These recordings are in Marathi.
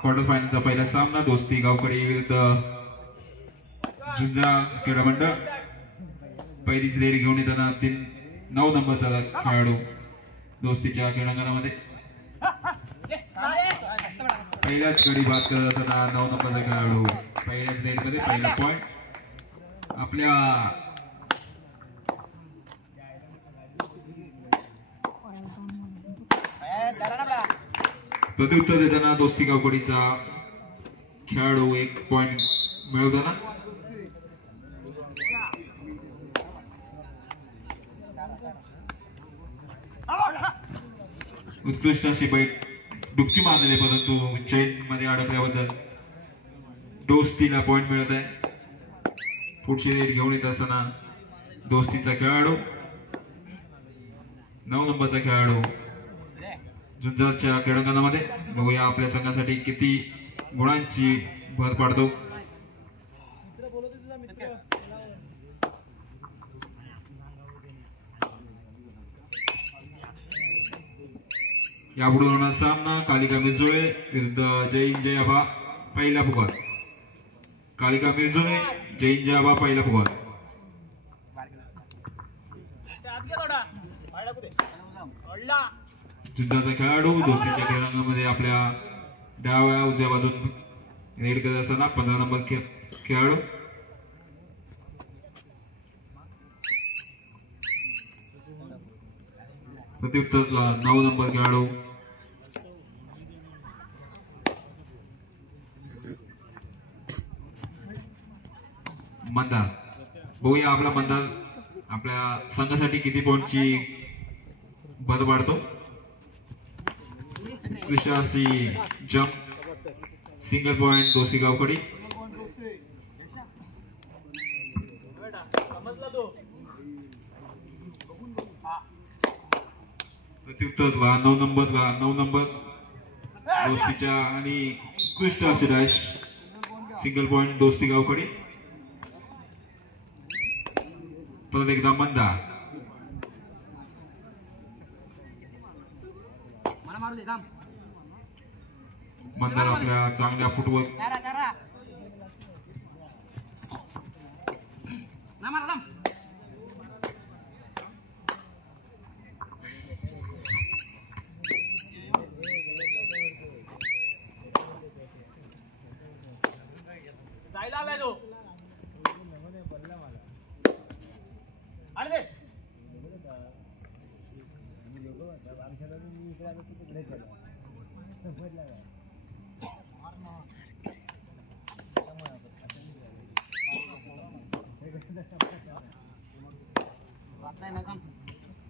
क्वार्टर फायनलचा पहिला सामना दोस्ती गावकडी विरुद्ध झुंजा क्रीडा मंडळ. पहिलीच रेड घेऊन येताना 9 नंबरचा खेळाडू दोस्तीच्या क्रीडांगणामध्ये पहिल्याच गडी बाद करत असताना 9 नंबरचा खेळाडू पहिल्याच रेड मध्ये पहिला पॉइंट आपल्या प्रत्युत्तर देताना दोस्ती गावकडीचा खेळाडू 1 पॉइंट मिळवताना उत्कृष्ट अशी बैठ डुबकी मारलेली, परंतु चेन मध्ये अडकल्याबद्दल दोस्तीला पॉइंट मिळत आहे. पुढची रेड घेऊन येत असताना दोस्तीचा खेळाडू 9 नंबरचा खेळाडू झुंजारच्या क्रीडांगणामध्ये. बघूया आपल्या संघासाठी किती गुणांची भर पाडतो. यापुढे होणार सामना कालिका मिरजोळे विरुद्ध जैन जय आबा पहिला पुकार. कालिका मिरजोळे जैन जय आबा पहिला पुकार. झुंजाचा खेळाडू दोस्तीच्या क्रीडांगणामध्ये आपल्या डाव्या उजव्या बाजून रेड करत असताना 15 नंबर खेळाडू प्रत्युत्तरला 9 नंबर खेळाडू मंदार. बघूया आपला मंदार आपल्या संघासाठी किती पॉइंटची भर पाडतो. अशी जंप सिंगल पॉइंट दोस्ती गावकडी. प्रत्युत्तरला 9 नंबर दोस्तीच्या आणि उत्कृष्ट असे डॅश सिंगल पॉइंट दोस्ती गावकडी. परत एकदा मंदार. मंदार आपल्या चांगल्या फुटवर्क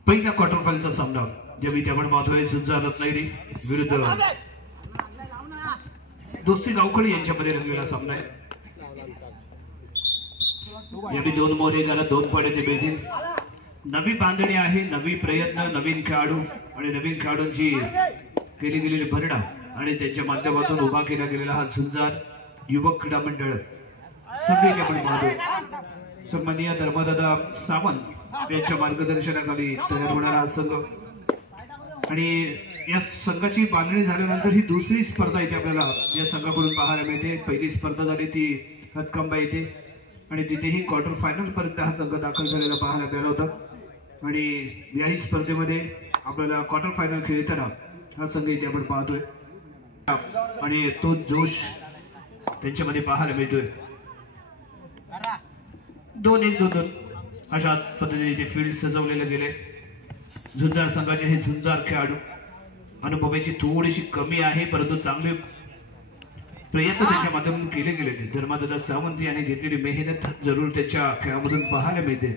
पहिल्या क्वार्टर फायनलचा सामना ज्यावेळी आपण पाहतोय झुंजा रत्नागिरी विरुद्ध दोस्ती गावकडी यांच्यामध्ये रंगलेला सामना आहे. यावेळी 2 मोरेगाला 2 पॉइंट मिळतील. नवी बांधणी आहे, नवी प्रयत्न, नवीन खेळाडू आणि नवीन खेळाडूंची केली गेलेली भरणा आणि त्यांच्या माध्यमातून उभा केला गेलेला हा झुंजार युवक क्रीडा मंडळ सगळे आपण पाहतो. सन्माननीय धर्मदादा सावंत यांच्या मार्गदर्शनाखाली तयार होणारा हा संघ आणि या संघाची बांधणी झाल्यानंतर ही दुसरी स्पर्धा इथे आपल्याला या संघाकडून पाहायला मिळते. पहिली स्पर्धा झाली ती हतकंबा येते आणि तिथेही क्वार्टर फायनल पर्यंत हा संघ दाखल झालेला पाहायला मिळाला होता आणि याही स्पर्धेमध्ये आपल्याला क्वार्टर फायनल खेळताना हा संघ इथे आपण पाहतोय आणि तो जोश त्यांच्यामध्ये पाहायला मिळतोय. 2-1-2-2 अशा पद्धतीने ते फील्ड सजवलेले गेले. झुंजार संघाचे हे झुंजार खेळाडू अनुभवाची थोडीशी कमी आहे, परंतु चांगले प्रयत्न त्यांच्या माध्यमातून केले गेले. धर्मदादा सावंत यांनी घेतलेली मेहनत जरूर त्यांच्या खेळामधून पाहायला मिळते.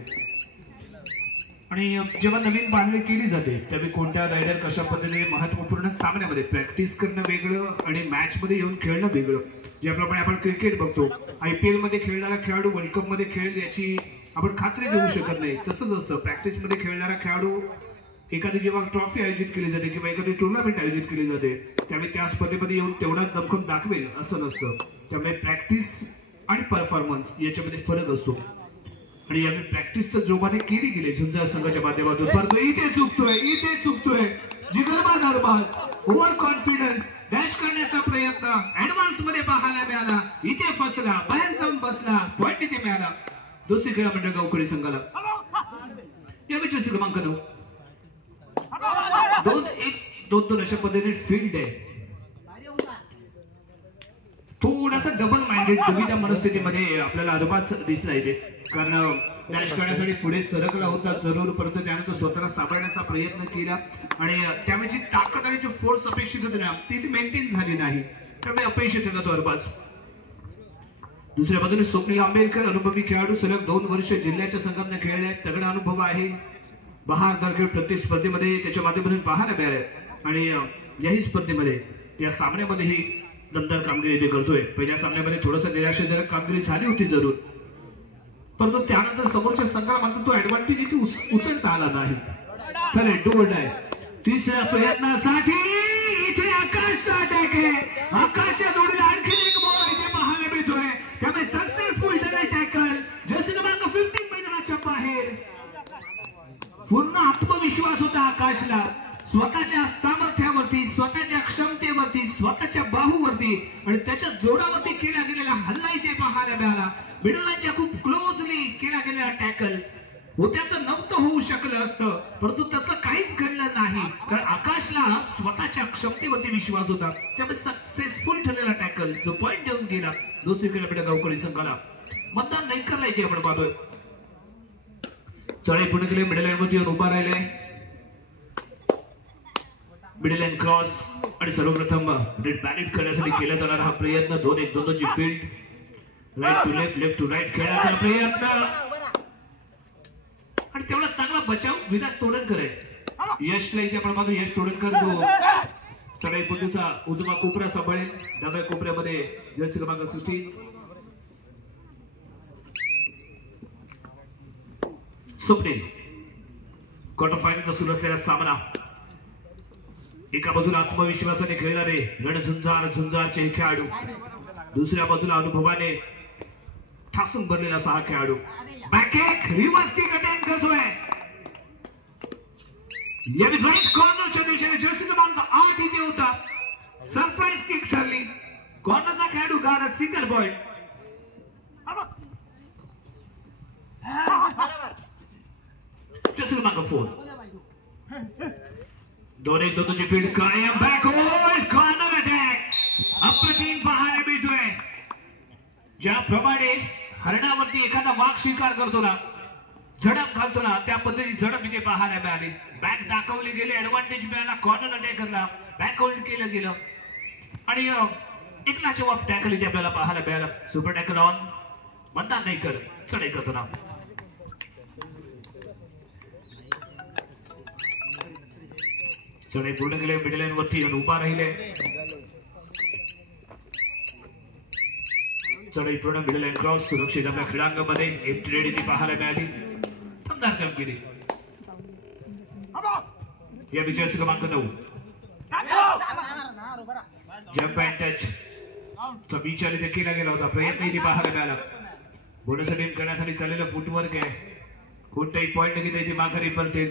आणि जेव्हा नवीन बांधणी केली जाते त्यावेळी कोणत्या रायडर कशा पद्धतीने महत्वपूर्ण सामन्यामध्ये प्रॅक्टिस करणं वेगळं आणि मॅच मध्ये येऊन खेळणं वेगळं. ज्याप्रमाणे आपण क्रिकेट बघतो, IPL मध्ये खेळणारा खेळाडू वर्ल्ड कप मध्ये खेळेल याची आपण खात्री घेऊ शकत नाही. तसंच असतं, प्रॅक्टिस मध्ये खेळणारा खेळाडू एखादी जेव्हा ट्रॉफी आयोजित केली जाते किंवा एखादी टुर्नामेंट आयोजित केली जाते त्यावेळी त्या स्पर्धेमध्ये येऊन तेवढाच दमखम दाखवेल असं नसतं. त्यामुळे प्रॅक्टिस आणि परफॉर्मन्स याच्यामध्ये फरक असतो आणि यावेळी प्रॅक्टिस तर जोमाने केली गेली झुंजार संघाच्या माध्यमातून, परंतु इथे चुकतोय जिगरबाज नरबाज, ओव्हर कॉन्फिडन्स, डॅश करण्याचा प्रयत्न ऍडव्हान्स मध्ये पाहायला मिळाला, इथे फसला, बाहेर जाऊन बसला, पॉइंट इथे मिळाला दुसरी खेळा मंडळ गावकरी संघाला. या विचारचे क्रमांक 9 2-1-2-2 अशा पद्धतीने फील्ड आहे. थोडासा डबल माइंडेड दुविधा मनस्थितीमध्ये आपल्याला अदबाच दिसला इथे, कारण डॅश करण्यासाठी पुढे सरकला होता जरूर, परंतु त्याने तो स्वतःला सावरण्याचा प्रयत्न केला आणि त्यामुळे जी ताकद आणि जो फोर्स अपेक्षित होती ना ती मेंटेन झाली नाही, त्यामुळे अपयशी ठरला तो अरबाज. दुसऱ्या बाजूने स्वप्नील आंबेडकर अनुभवी खेळाडू, सलग 2 वर्ष जिल्ह्याच्या संघाने खेळले, तगडा अनुभव आहे. बहारदार खेळ प्रत्येक स्पर्धेमध्ये त्याच्या माध्यमातून पाहायला मिळाले आणि याही स्पर्धेमध्ये या सामन्यामध्येही दमदार कामगिरी ते करतोय. पहिल्या सामन्यामध्ये थोडंसं निराशाजनक कामगिरी झाली होती जरूर, परंतु त्यानंतर समोरच्या संघाला मात्र तो ऍडव्हान्टेज इथे उचलता आला नाही. चले डोल्ड आहे तिसऱ्या प्रयत्नासाठी, इथे आकाशचा अटॅक आहे, आकाशच्या जोडीला आणखी एक बॉल इथे पाहायला मिळतोय, त्यामुळे सक्सेसफुल ठरले टॅकल. जर्सी क्रमांक 15 मैदानाच्या बाहेर. पूर्ण आत्मविश्वास होता आकाशला स्वतःच्या सामर्थ्यावरती, स्वतःच्या क्षमतेवरती, स्वतःच्या बाहूवरती आणि त्याच्या जोडावरती केला गेलेला हल्ला इथे पाहायला मिळाला. मिडल लाईनच्या खूप क्लोजली केला गेलेला टॅकल त्याचं नव्हतं होऊ शकलं असतं, परंतु त्याचं काहीच घडलं नाही, कारण आकाशला स्वतःच्या क्षमतेवरती विश्वास होता, त्यामुळे सक्सेसफुल ठरलेला टॅकल जो पॉइंट देऊन गेला दुसरीकडे आपल्या गावकरी संघाला. मतदान नाही करला इथे आपण पाहतोय. चढाई पुढे गेले, मिडल लाईन मध्ये उभा राहिले, मिडल लाईन क्रॉस आणि सर्वप्रथम रेड बॅलेट करण्यासाठी केला जाणारा हा प्रयत्न. 2-1-2-2 ची field, right to left, left to right खेळण्याचा प्रयत्न आणि तेवढा चांगला बचाव विराज तोडणकर आहे. यशला इथे आपण पाहतो, यश तोडणकर जो चढाई पुढचा उजवा कोपरा सांभाळेल, डाव्या कोपऱ्यामध्ये जर्सी क्रमांक 16 स्वप्नील. क्वार्टर फायनलचा सुरू असलेला सामना, एका बाजूला आत्मविश्वासाने खेळणारे झुंजारचे खेळाडू, दुसऱ्या बाजूला अनुभवाने ठासून बनलेला असा हा खेळाडू. बॅकएक रिव्हर्स किक अटेम्प्ट करतोय, याने राईट कॉर्नरच्या दिशेने जर्सी क्रमांक 8 इथे होता, सरप्राईज किक ठरली. कॉर्नरचा खेळाडू गार सिंगल पॉइंट. जर्सी क्रमांक 4 2-1-2-2 ची फील्ड, कायम बॅक होल्ड, कॉर्नर अटॅक अप्रतिम पाहायला मिळतोय. ज्याप्रमाणे हरणावरती एखादा वाघ शिकार करतो ना, झडप घालतो ना, त्या पद्धतीची झडप इथे पाहायला मिळाली. बॅक दाखवली गेली, ऍडव्हान्टेज मिळाला, कॉर्नर अटॅकरला बॅक होल्ड केलं गेलं आणि एक लाजवाब टॅकल इथे आपल्याला पाहायला मिळालं. सुपर टॅकल ऑन, मतदान नाही कर, चढाई करतो ना. चढाई पूर्ण केले, मिडल लाईन वरती उभा राहिले, चढाई पूर्ण मिडल लाईन क्रॉस, सुरक्षित आपल्या क्रीडांगणामध्ये एम्प्टी रेड इथे पाहायला मिळाली. दमदार कामगिरी. या विजयाचा क्रमांक 9 जम्प अँड टच चा विचार इथे केला गेला होता, प्रयत्न इथे पाहायला मिळाला. बोनस अटेम्प्ट करण्यासाठी चाललेलं फुटवर्क आहे, कोणताही पॉईंट घेता इथे माघारी पडते,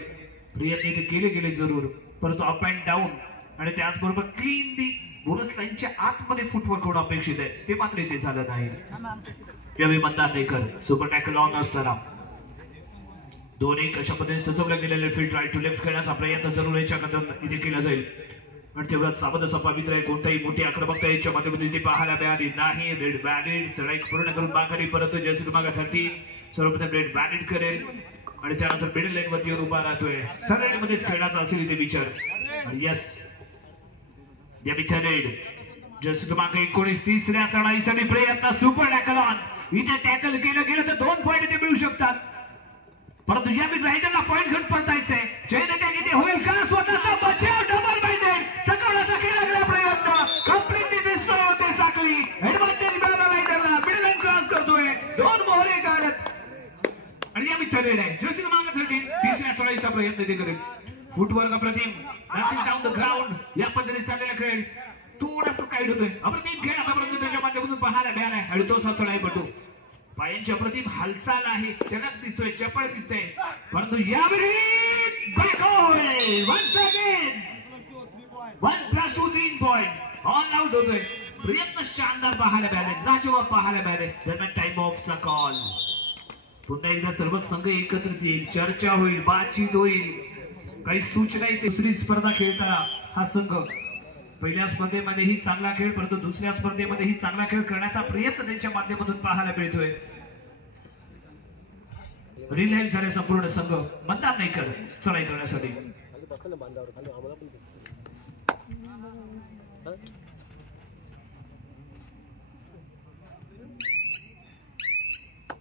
प्रयत्न इथे केले गेले जरूर, परंतु अप अँड डाऊन आणि त्याचबरोबर क्लीन दी बोनस लाईनच्या आतमध्ये फुटवर्क होणं अपेक्षित आहे, ते मात्र इथे झालं नाही. यावेळी मतदान नाही कर, सुपर टॅकल ऑन असताना 2-1 अशा पद्धतीने सजवलं गेलेले फील्ड, राईट टू लेफ्ट खेळण्याचा प्रयत्न जरूर याच्याकडून इथे केला जाईल आणि तेवढाच साबंत असा पवित्र आहे. कोणताही मोठी आक्रमकता याच्या माध्यमातून इथे पाहायला मिळाली नाही. रेड बॅलेट चढाई पूर्ण करून माघारी परत जर्सी क्रमांक 30 सर्वप्रथम रेड बॅलेट करेल आणि त्यानंतर मिडल लाईन वरती उभा राहतोय. थर्ड मध्येच खेळण्याचा असेल इथे विचार. यस, या थर्ड जर्सी क्रमांक 19 तिसऱ्या चढाईसाठी प्रयत्न, सुपर टॅकल ऑन. इथे टॅकल केलं गेलं तर 2 पॉईंट इथे मिळू शकतात, परंतु या रायडरला पॉईंट घेऊन परतायचंय. चैन अटॅक इथे होईल का? स्वतःचा बचाव, डबल बाइंडेड चकवण्याचा केला गेला प्रयत्न, कंप्लीटली डिस्ट्रॉय होते साखळी. ऍडव्हान्टेज मिळाला रायडरला, मिडल लाईन क्रॉस करतोय, 2 मोहरे काढत आणि या थर्ड आहे जर्सी क्रमांक 13 तिसऱ्या चढाईचा प्रयत्न ते करेल. फुटवर्क अप्रतिम, नथिंग डाऊन द ग्राउंड, या पद्धतीने चाललेला खेळ थोडासा काईट होतोय. अप्रतिम खेळ आतापर्यंत त्याच्या माध्यमातून पाहायला मिळालाय आणि तो चढाईपटू पायांची अप्रतिम हालचाल आहे. चलक दिसतोय, चपळ दिसतोय, परंतु यावेळी back hold once again 1+2 3 point all out होतोय. प्रयत्न शानदार पाहायला मिळाले, लाजवाब पाहायला मिळाले. दरम्यान टाइम ऑफचा कॉल. पुन्हा एकदा सर्व संघ एकत्रित येईल, चर्चा होईल, बातचीत होईल, काही सूचना. दुसरी स्पर्धा खेळताना हा संघ पहिल्या स्पर्धेमध्येही चांगला खेळ, परंतु दुसऱ्या स्पर्धेमध्येही चांगला खेळ करण्याचा प्रयत्न त्यांच्या माध्यमातून पाहायला मिळतोय. रिलॅक्स झाले संपूर्ण संघ, मतदान नाही करत चढाई करण्यासाठी.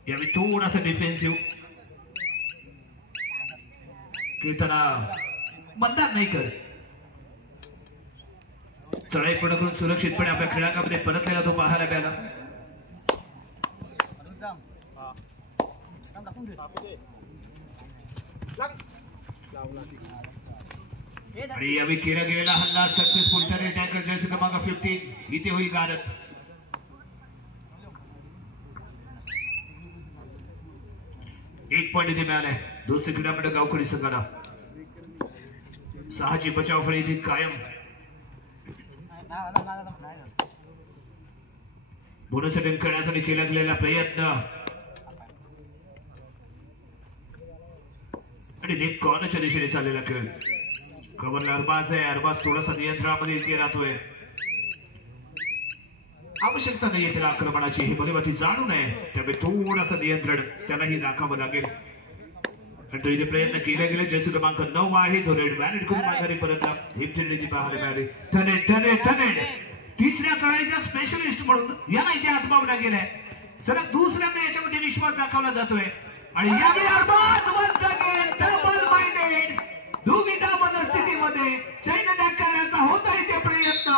यावेळी थोडासा डिफेन्सिव्ह खेळताना मतदान नाही करत. चढाई पूर्ण करून सुरक्षितपणे आपल्या खेळामध्ये परतलेला तो पाहायला मिळाला. आणि यावेळी केला गेलेला हल्ला सक्सेसफुल ठरेल. टँकर जर्सी क्रमांक 15 इथे होईल गारत. एक पॉइंट इथे मिळालाय दोस्ती क्रीडामंडळ गावखडी संघाला. 6ची बचाव फळी इथे कायम. बोनस अटेम्प्ट करण्यासाठी केला गेलेला प्रयत्न आणि लेफ्ट कॉर्नरच्या दिशेने चाललेला खेळ. कव्हरला अरबाज आहे. अरबाज थोडासा नियंत्रणामध्ये इथे राहतोय. आवश्यकता नाहीये त्याला आक्रमणाची, हे भलीभाती जाणून आहे, त्यामुळे थोडासा नियंत्रण त्यालाही दाखवावं लागेल. तो इथे प्रयत्न केले गेले. जर्सी क्रमांक 9 आहे जो रेड मॅनेट करून माघारी परत हिमचिडीची पाहायला मिळाली. ठनेड तिसऱ्या चढाईचा स्पेशलिस्ट म्हणून याला इथे आजमावला गेलाय. सलग दुसऱ्यांदा याच्यामध्ये विश्वास दाखवला जातोय. आणि यावेळी Arbaz once again double minded दुविधा मनस्थितीमध्ये चैन अटॅक करण्याचा होता इथे प्रयत्न.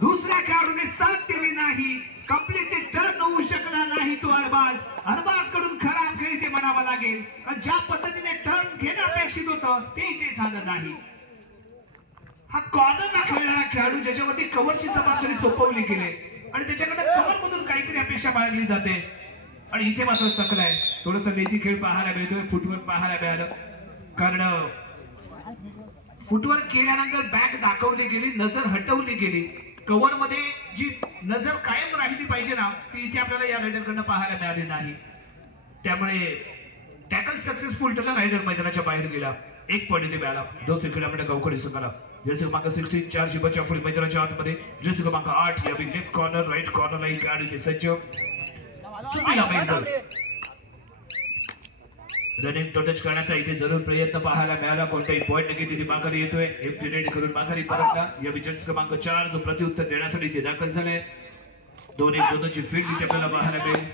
दुसऱ्या खेळाडूने साथ दिली नाही, कम्प्लिटली टर्न होऊ शकला नाही तो अरबाज कडून खराब खेळ इथे म्हणावा लागेल. कारण ज्या पद्धतीने टर्न घेणं अपेक्षित होतं ते इथे झालं नाही. हा कॉर्नरला खेळणारा खेळाडू ज्याच्यावरती कव्हरची जबाबदारी सोपवली गेली आणि त्याच्याकडे कव्हर मधून काहीतरी अपेक्षा बाळगली जाते आणि इथे मात्र चकलाय. थोडस लेझी खेळ पाहायला मिळतोय, फुटवर्क पाहायला मिळालं. कारण फुटवर्क केल्यानंतर बॅक दाखवली गेली, नजर हटवली गेली. कव्हर मध्ये जी नजर कायम राहिली पाहिजे ना, ती इथे आपल्याला या रायडरकडनं पाहायला मिळाली नाही. त्यामुळे टॅकल सक्सेसफुल ठरला. रायडर मैदानाच्या बाहेर गेला. एक पॉइंट इथे मिळाला दोस्ती क्रीडामंडळ गावखडी संघाला. जर्सी क्रमांक 16 4ची बचाव फळी मैदानाच्या आतमध्ये. जर्सी क्रमांक 8 यावेळी लेफ्ट कॉर्नर राईट कॉर्नरला एक गाडी इथे सज्ज. रनिंग टच करण्याचा इथे जरूर प्रयत्न पाहायला मिळाला. कोणताही पॉइंट नाही तिथे माघारी येतोय. एम्प्टी रेड करून माघारी परतला. या जर्सी क्रमांक 4 जो प्रत्युत्तर देण्यासाठी इथे दाखल झाले. 2-1 फील्ड इथे आपल्याला पाहायला मिळेल.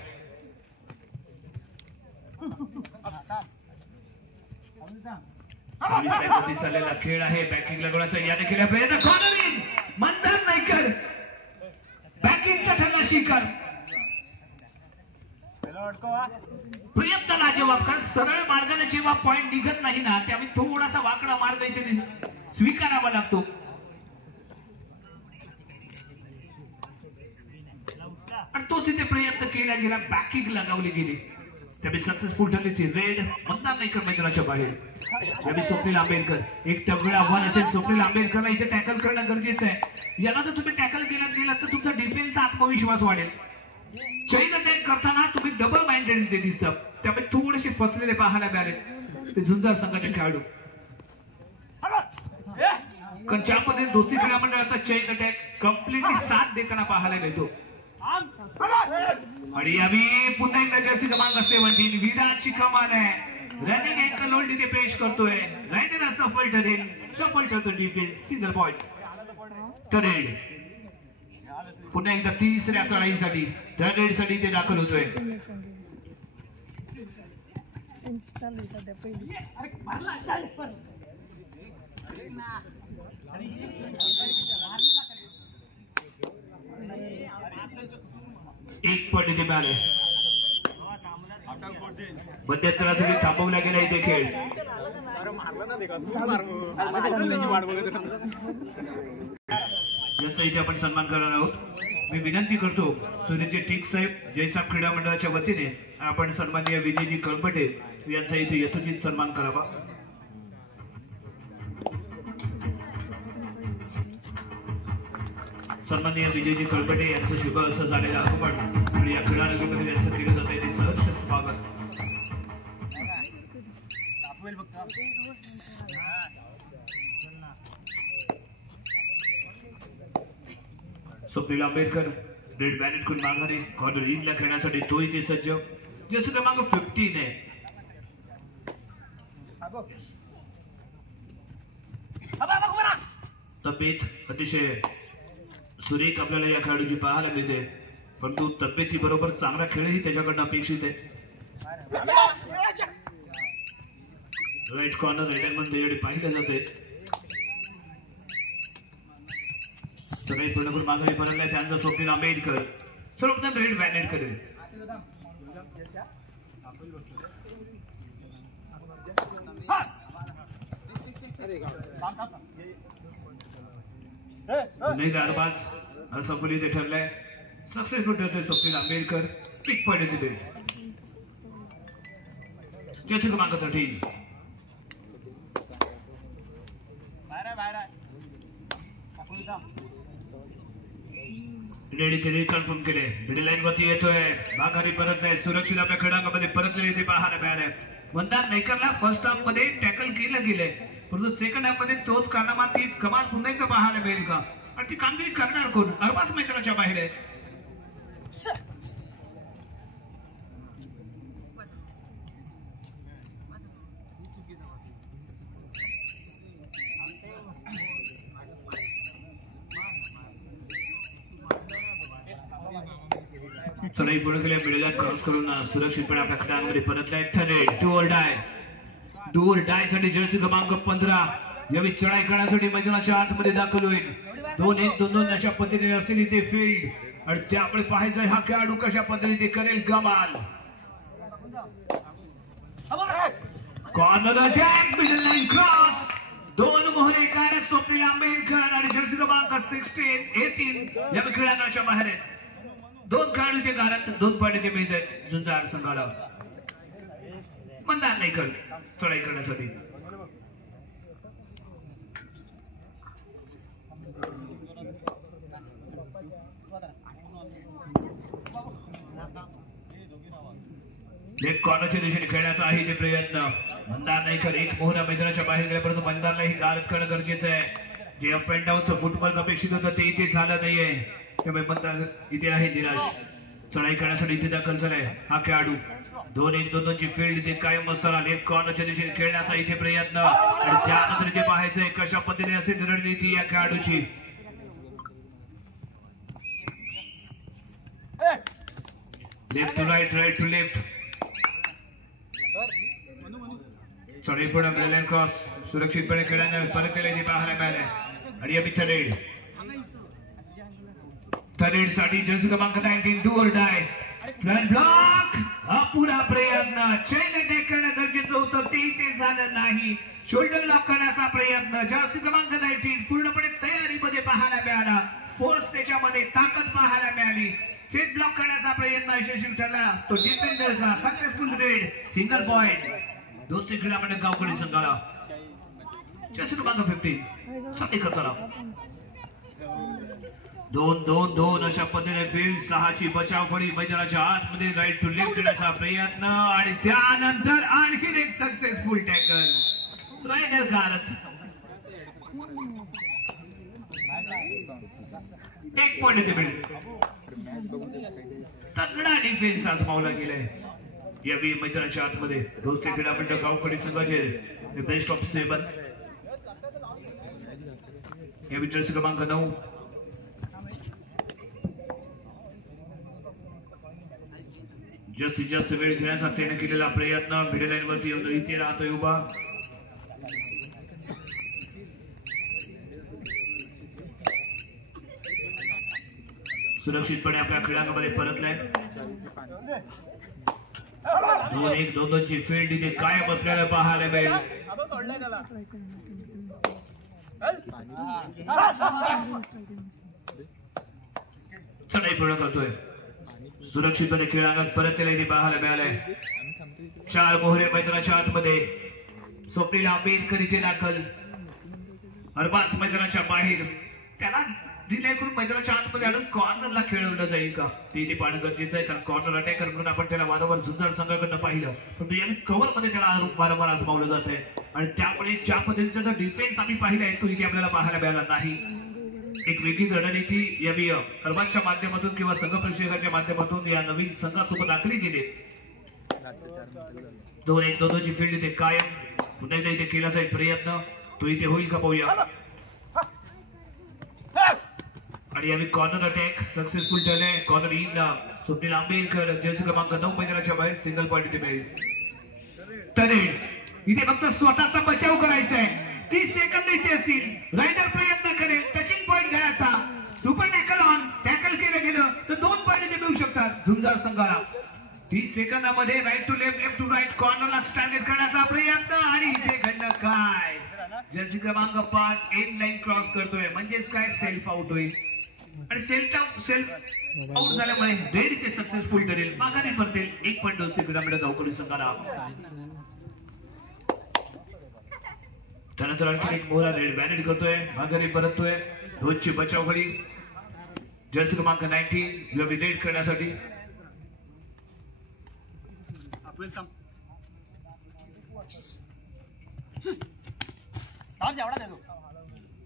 चाललेला खेळ आहे. बॅकिंग लगवण्याचा याने केला प्रयत्न. कॉर्नरिंग मतदान नाही कर. बॅकिंगचा ठरला शिकार. प्रयत्न लाजवाब. कारण सरळ मार्गाने जेव्हा पॉइंट निघत नाही ना, त्यामुळे थोडासा वाकडा मार्ग इथे स्वीकारावा लागतो. आणि तोच इथे प्रयत्न केला गेला. बॅकिंग लगावली गेली, त्यामुळे सक्सेसफुल ठरली ती रेड. मतदान नाही कर मैदानाच्या बाहेर. यावेळी स्वप्नील आंबेडकर एक तगडं आव्हान असेल. स्वप्नील आंबेडकरला इथे टॅकल करणं गरजेचं आहे. याला जर तुम्ही टॅकल गेलात तर तुमचा डिफेन्सचा आत्मविश्वास वाढेल. चैन अटॅक करताना तुम्ही डबल माइंडेड इथे दिसतात, त्यामुळे थोडेसे फसलेले पाहायला मिळाले ते झुंजार संघाचे खेळाडू. कारण ज्या पद्धतीने दोस्ती क्रीडामंडळाचा चैन अटॅक कम्प्लिटली साथ देताना पाहायला मिळतो. आणि यावेळी पुन्हा एकदा जर्सी क्रमांक 17 विराटची कमाल आहे. रनिंग अँकल होल्ड इथे पेश करतोय. रायडर सफल ठरेल. सफल ठरतो डिफेन्स. सिंगल पॉइंट ठरेल. पुन्हा एकदा तिसऱ्या चढाईसाठी थर्ड साठी ते दाखल होतोय. एक पॉइंट इथे मिळाले. मध्यंतरासाठी थांबवला गेला इथे खेळ. यांचा इथे आपण सन्मान करणार आहोत. मी विनंती करतो सूर्यजी टिक साहेब जयसाब क्रीडा मंडळाच्या वतीने आपण सन्माननीय विजयजी कळपटे यांचा इथे यथोचित सन्मान करावा. सन्माननीय विजयजी कळपटे यांचं शुभ असं झालेलं आगमन आणि या क्रीडा नगरीमध्ये यांचं केलं जात आहे सहर्ष स्वागत. स्वप्नील आंबेडकर रेड बॅनेट करून माघारी कॉर्नर ईदला खेळण्यासाठी तो इथे सज्ज. जसं क्रमांक 15 आहे. तब्येत अतिशय सुरेख आपल्याला या खेळाडूची पाहायला मिळते, परंतु तब्येती बरोबर चांगला खेळही त्याच्याकडनं अपेक्षित आहे. राईट कॉर्नर रेडमध्ये पाहिलं जाते. सगळे पूर्ण माघारी परतल्या त्यानंतर स्वप्नील आंबेडकर सर्वप्रथम रेड बॅनेट करेल. असं इथे ठरलंय. सक्सेसफुल ठरतोय स्वप्नील आंबेडकर. पिक पॉइंट येते जसे क्रमांक 13 रेडी कन्फर्म केले. मिडल लाईन वरती येतोय. माघारी परतलाय. सुरक्षित आपल्या खेळांमध्ये परतले इथे पाहायला मिळाले. मंदार नाईकरला फर्स्ट हाफ मध्ये टॅकल केलं गेलंय, परंतु सेकंड हाफ मध्ये तोच कारनामा तीच कमाल पुन्हा एकदा पाहायला मिळेल का आणि ती कामगिरी करणार कोण? अरबाज मैदानाच्या बाहेर आहे. चढाई पूर्ण केल्या. मिडल क्रॉस करून सुरक्षितपणे आपल्या खेळांमध्ये परतलाय. ठरे डू ऑर डाय साठी जर्सी क्रमांक 15 यावेळी चढाई करण्यासाठी मैदानाच्या आतमध्ये दाखल होईल. 2-1-2-2 अशा पद्धतीने असेल इथे फील्ड आणि त्यामुळे पाहायचं हा खेळाडू कशा पद्धतीने करेल कमाल. Corner attack. Middle line cross. 2 मोहरे कारक स्वप्नील आंबेडकर आणि जर्सी क्रमांक 16-18 या खेळांच्या बाहेर आहेत. 2 खेळाडू ते घरात 2 पॉइंट ते मिळत आहेत झुंजार संघाला. मंदार नाईकर चढाई करण्यासाठी लेफ्ट कॉर्नरच्या दिशेने खेळण्याचा आहे ते प्रयत्न. मंदार नाईकर एक मोहरा मैदानाच्या बाहेर गेल्या, परंतु मंदारलाही गारद करणं गरजेचं आहे. जे अप अँड डाऊनचं फुटबॉल अपेक्षित होतं ते इथे झालं नाहीये, त्यामुळे मंदार इथे आहे निराश. चढाई करण्यासाठी इथे दाखल झालाय हा खेळाडू. 2-1-2-2 ची फील्ड इथे कायम असताना लेफ्ट कॉर्नरच्या दिशेने खेळण्याचा इथे प्रयत्न आणि त्यानंतर इथे पाहायचंय कशा पद्धतीने असेल रणनीती या खेळाडूची. Left to right, right to left. चढाई पुढे मिडल क्रॉस सुरक्षितपणे खेळण्याने परत केले इथे पाहायला मिळाले आणि अभी थर्ड साठी जर्सी क्रमांक 19 do or die. Front block. अपुरा प्रयत्न. चेन अटॅक करणं गरजेचं होतं ते इथे झालं नाही. शोल्डर लॉक करण्याचा प्रयत्न. जर्सी क्रमांक 19 पूर्णपणे तयारीमध्ये पाहायला मिळाला. फोर्स त्याच्यामध्ये ताकद पाहायला मिळाली. चेन ब्लॉक करण्याचा प्रयत्न यशस्वी ठरला. तो डिफेंडरचा सक्सेसफुल रेड. Single point. 2 क्रीडा मंडळ गावकडी संघाला. जर्सी क्रमांक 15 साठी करताना 2-2-2 अशा पद्धतीने फील्ड 6 ची बचाव फळी मैदानाच्या आतमध्ये राईट टू लेफ्ट करण्याचा प्रयत्न आणि त्यानंतर आणखीन एक सक्सेसफुल टॅकल. रायडर गारद. 1 पॉइंट येते मिळेल. तगडा डिफेन्स आजमावला गेलाय यावेळी मैदानाच्या आतमध्ये. दोस्ती क्रीडा मंडळ गावकडी संघाचे बेस्ट ऑफ 7 यावेळी जर्सी क्रमांक 9 जास्तीत जास्त वेळ घेण्यासाठी त्याने केलेला प्रयत्न. मिडल लाईन वरती इथे राहतोय उभा. सुरक्षितपणे आपल्या खेळांमध्ये परतलाय. 2-1-2-2 ची फील्ड इथे कायम आपल्याला पाहायला मिळेल. चढाई पूर्ण करतोय. सुरक्षितपणे खेळांगणात परत त्याला इथे पाहायला मिळालंय. 4 मोहरे मैदानाच्या आतमध्ये. स्वप्नील आंबेडकर इथे दाखल. अरबाज मैदानाच्या बाहेर. त्याला रिले करून मैदानाच्या आतमध्ये आणून कॉर्नरला खेळवलं जाईल का ते इथे पाहणं गरजेचं आहे. कारण कॉर्नर अटॅकर म्हणून आपण त्याला वारंवार झुंजार संघाकडनं पाहिलं, पण याने कव्हर मध्ये त्याला वारंवार आजमावलं जात आहे. आणि त्यामुळे ज्या पद्धतीचा जो डिफेन्स आम्ही पाहिलाय तो इथे आपल्याला पाहायला मिळाला नाही. एक वेगळी रणनीती यावी अरबाजच्या माध्यमातून किंवा संघ प्रशिक्षकाच्या माध्यमातून या नवीन संघासोबत आखली गेली. 2-1-2-2 फील्ड इथे कायम. पुन्हा एकदा इथे केला जाईल प्रयत्न. तो इथे होईल का पाहूया. आणि यावेळी कॉर्नर अटॅक सक्सेसफुल ठरले. कॉर्नर इनला स्वप्नील आंबेडकर जर्सी क्रमांक 9 मैदानाच्या बाहेर सिंगल पॉईंट इथे मिळेल. तरेड इथे फक्त स्वतःचा बचाव करायचा आहे. 30 सेकंद इथे असतील. रायडर प्रयत्न करेल टचिंग पॉईंट घ्यायचा. Super tackle on. टॅकल केलं गेलं तर 2 पॉईंट इथे मिळू शकतात झुंजार संघाला. 30 सेकंदामध्ये right to left, left to right कॉर्नरला स्टँडर्ड करण्याचा प्रयत्न. आणि इथे घडलं काय. जर्सी क्रमांक 5 एंड लाईन क्रॉस करतोय म्हणजेच काय सेल्फ आउट होईल. आणि सेल्फ आउट झाल्यामुळे रेड इथे सक्सेसफुल ठरेल. माघारी परतेल. 1 पॉईंट दुसरीकडे मिळत गावकरी संघाला. त्यानंतर आणखी एक मोहरा रेड बॅनेट करतोय. माघारी परततोय. दोनची बचाव घडी. जर्सी क्रमांक 19 रेड करण्यासाठी.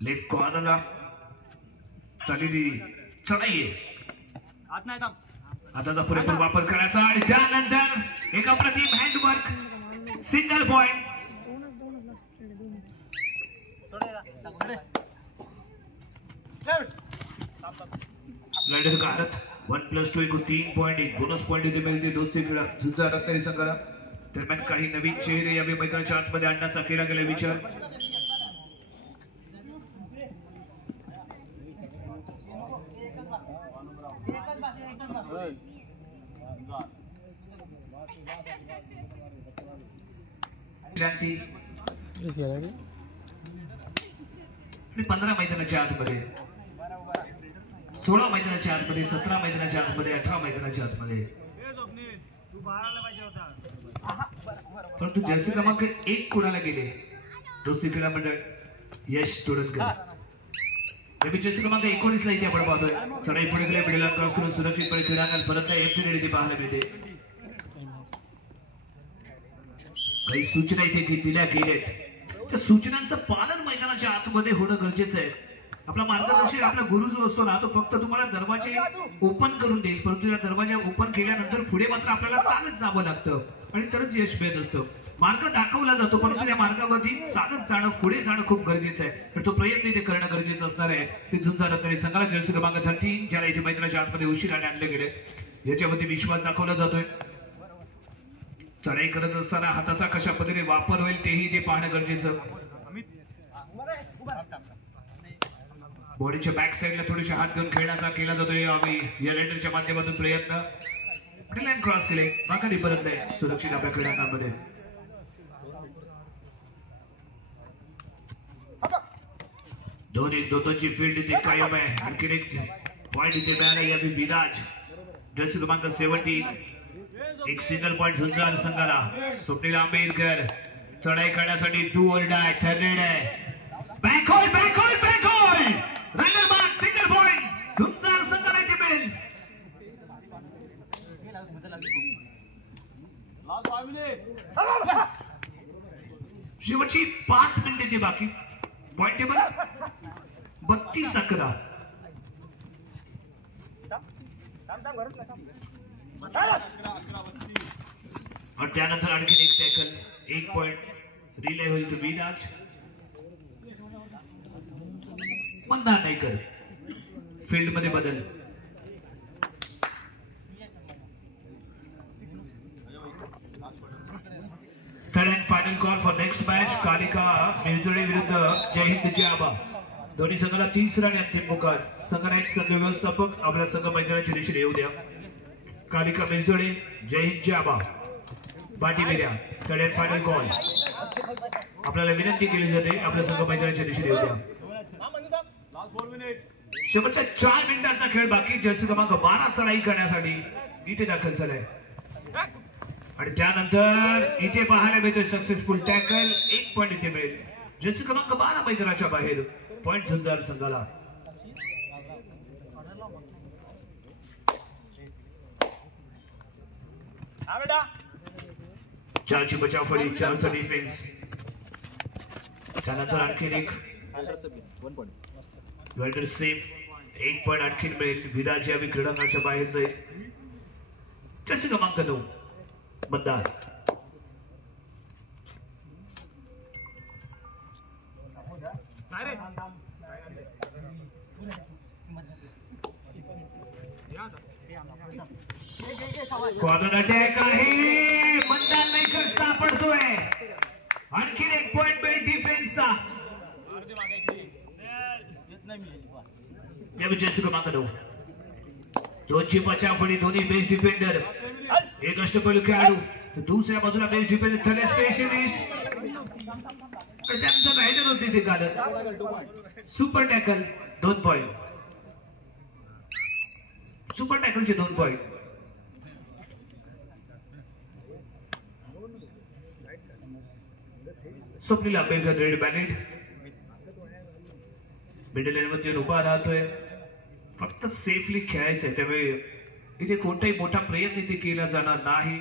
लेफ्ट कॉर्नरला चाललेली चढाई हाताचा पुरेपूर वापर करायचा. आणि त्यानंतर एक अप्रतिम हँडवर्क सिंगल पॉइंट. लढत काढत 1+2 एकूण 3 पॉईंट. एक बोनस पॉईंट इथे मिळते दोस्ती क्रीडा झुंजार रत्नागिरी संघाला. दरम्यान काही नवीन चेहरे यावे मैदानाच्या आतमध्ये आणण्याचा केला गेला विचार. शांती 15 मैदानाच्या आतमध्ये, 16 मैदानाच्या आतमध्ये, 17 मैदानाच्या आतमध्ये, 18 मैदानाच्या आतमध्ये. परंतु जर्सी क्रमांक 1 कुणाला गेले. दोस्ती क्रीडा मंडळ यश तोडणकर. जर्सी क्रमांक 19 ला इथे आपण पाहतोय. चढाई पुढे गेले. पिढीला क्रॉस करून सुरक्षितपणे क्रीडांगण परत एफटी इथे पाहायला मिळते. काही सूचना इथे दिल्या गेल्यात. त्या सूचनांचं पालन मैदानाच्या आतमध्ये होणं गरजेचं आहे. आपला मार्गदर्शक आपला गुरु जो असतो ना तो फक्त तुम्हाला दरवाजे ओपन करून देईल, परंतु या दरवाजे ओपन केल्यानंतर पुढे मात्र आपल्याला चालत जावं लागतं आणि तरच यश मिळत असतं. मार्ग दाखवला जातो परंतु या मार्गावरती चालत जाणं, पुढे जाणं खूप गरजेचं आहे. तर तो प्रयत्न इथे करणं गरजेचं असणार आहे. ते झुंजार रत्नागिरी संघाला जर्सी क्रमांक 13 ज्याला इथे मैदानाच्या आतमध्ये उशिराने आणले गेले याच्यावरती विश्वास दाखवला जातोय. चढाई करत असताना हाताचा कशा पद्धतीने वापर होईल तेही ते पाहणं गरजेचं. बॉडीच्या बॅक साईडला थोडेसे हात घेऊन खेळण्याचा केला जातोय. आम्ही या रेडरच्या माध्यमातून प्रयत्न. लाईन क्रॉस केले. माघारी परतले सुरक्षित आपल्या क्रीडांगणामध्ये. दोन एक दोनची फील्ड इथे कायम आहे. आणखी एक पॉईंट इथे मिळाला यावी विराज जर्सी क्रमांक 17. एक सिंगल पॉईंट झुंजार संघाला. स्वप्नील आंबेडकर चढाई करण्यासाठी 2 ओव्हर डाय ठरलेला आहे. Back hold, back hold, back hold. Runner mark single point Zunjar संघाला इथे मिळेल. शेवटची 5 मिनिटे बाकी. Point table 32-11. आणि त्यानंतर आणखी एक टॅकल. 1 पॉईंट रिले होईल टू विराज. मंदार नाईकर फील्ड मध्ये बदल. Third and final call for next match. Kalika Mirjule विरुद्ध जय हिंद जाबा. दोन्ही संघाला 3रा आणि अंतिम मुकाल. संघनायक संघ व्यवस्थापक आपल्या संघ मैदानाच्या दिशेने येऊ द्या. कालिका मिरजुळे जय हिंद जाबा बाटी मेऱ्या. Third and final call. आपल्याला विनंती केली जाते आपल्या संघ मैदानाच्या दिशेने येऊ द्या. शेवटच्या 4 मिनिटांचा खेळ बाकी. जर्सी क्रमांक 12 चढाई करण्यासाठी इथे दाखल झालाय आणि त्यानंतर इथे पाहायला मिळतोय सक्सेसफुल टॅकल. 1 पॉईंट इथे मिळेल. जर्सी क्रमांक 12 मैदानाच्या बाहेर. पॉईंट झुंजार संघाला. चारची बचाव फळी, 4चा डिफेन्स. त्यानंतर आणखी एक वेल्डर सेफ. 1 पॉईंट आणखी मिळेल. विराजी आम्ही क्रीडांगणाच्या बाहेर जाईल. जर्सी क्रमांक 9 मतदार. कॉर्नर अटॅक आहे. मतदार नाही कर सापडतोय. आणखी 1 पॉईंट मिळेल डिफेन्सचा. जर्सी क्रमांक 9. 2ची बचाव फळी. दोन्ही बेस्ट डिफेंडर. एक अष्टपैलू खेळाडू. दुसऱ्या बाजूला बेस्ट डिफेंडर थर्ड स्पेशलिस्ट. त्यांचं रायडर होते ते काढत. Super tackle 2 point. सुपर टॅकलचे 2 पॉईंट. स्वप्नील आंबेडकर रेड बॅलेट. मिडल एरियामध्ये उभा राहतोय. फक्त सेफली खेळायचंय. त्यामुळे इथे कोणताही मोठा प्रयत्न इथे केला जाणार नाही.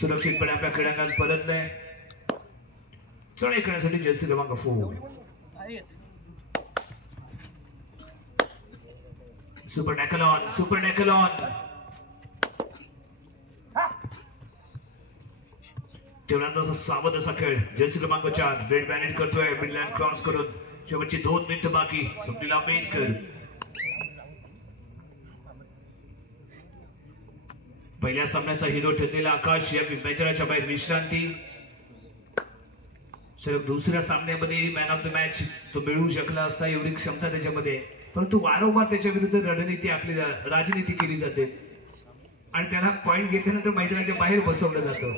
सुरक्षितपणे आपल्या क्रीडांगणात परतलंय. चढाई करण्यासाठी जर्सी क्रमांक 4. Super tackle on. Super tackle on. तेवढाच असा सावध असा खेळ. जर्सी क्रमांक 4 रेड बॅनेट करतोय. मिडलँड क्रॉस करून. शेवटची 2 मिनिटं बाकी. स्वप्नील आंबेडकर. पहिल्या सामन्याचा हिरो ठरलेला आकाश या मैदानाच्या बाहेर विश्रांती. सलग दुसऱ्या सामन्यामध्ये मॅन ऑफ द मॅच तो मिळवू शकला असता. एवढी क्षमता त्याच्यामध्ये. परंतु वारंवार त्याच्या विरुद्ध रणनीती आपली राजनीती केली जाते आणि त्याला पॉईंट घेतल्यानंतर मैदानाच्या बाहेर बसवलं जातं.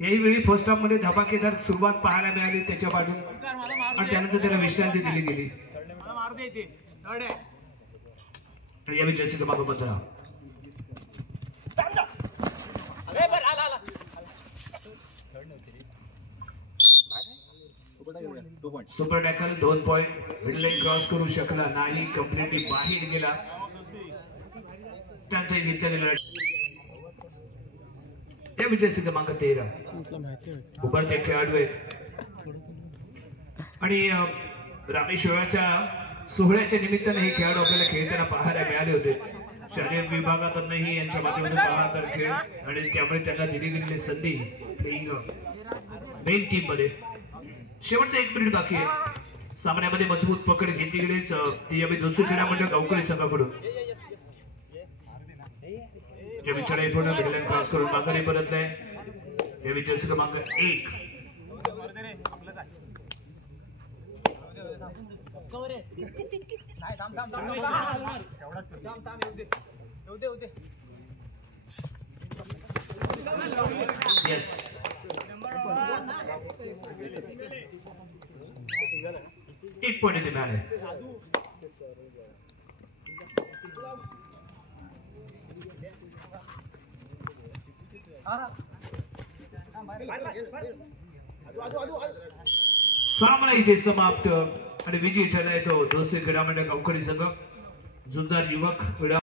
याही वेळी फर्स्ट हाफ मध्ये धमाकेदार सुरुवात पाहायला मिळाली त्याच्या बाजून आणि त्यानंतर त्याला विश्रांती दिली गेली. यावेळी जर्सी क्रमांक 15. Super tackle 2 point. Middle line cross करू शकला नाही. कंप्लीटली बाहेर गेला. त्यांचा घेतलेला जर्सी क्रमांक 13. उभरते खेळाडू आहेत आणि रामेश्वराच्या सोहळ्याच्या निमित्ताने हे खेळाडू आपल्याला खेळताना पाहायला मिळाले होते. शालेय विभागातूनही यांच्या माध्यमातून पाहतात खेळ आणि त्यामुळे त्यांना दिली गेलेली संधी मेन टीम मध्ये. शेवटचा 1 मिनिट बाकी आहे. सामन्यामध्ये मजबूत पकड घेतली गेली. ती आम्ही दुसरी क्रीडा मंडळ गावकरी संघाकडून. चढाई पूर्ण मिडलँड क्रॉस करून माघारी परतलाय. यावेळी जर्सी क्रमांक 1. येस. 1 पॉईंट इथे मिळाले. सामना इथे समाप्त आणि विजयी ठरलाय तो दुसरी क्रीडा मंडळ गावकरी संघ. जुन्नर युवक क्रीडा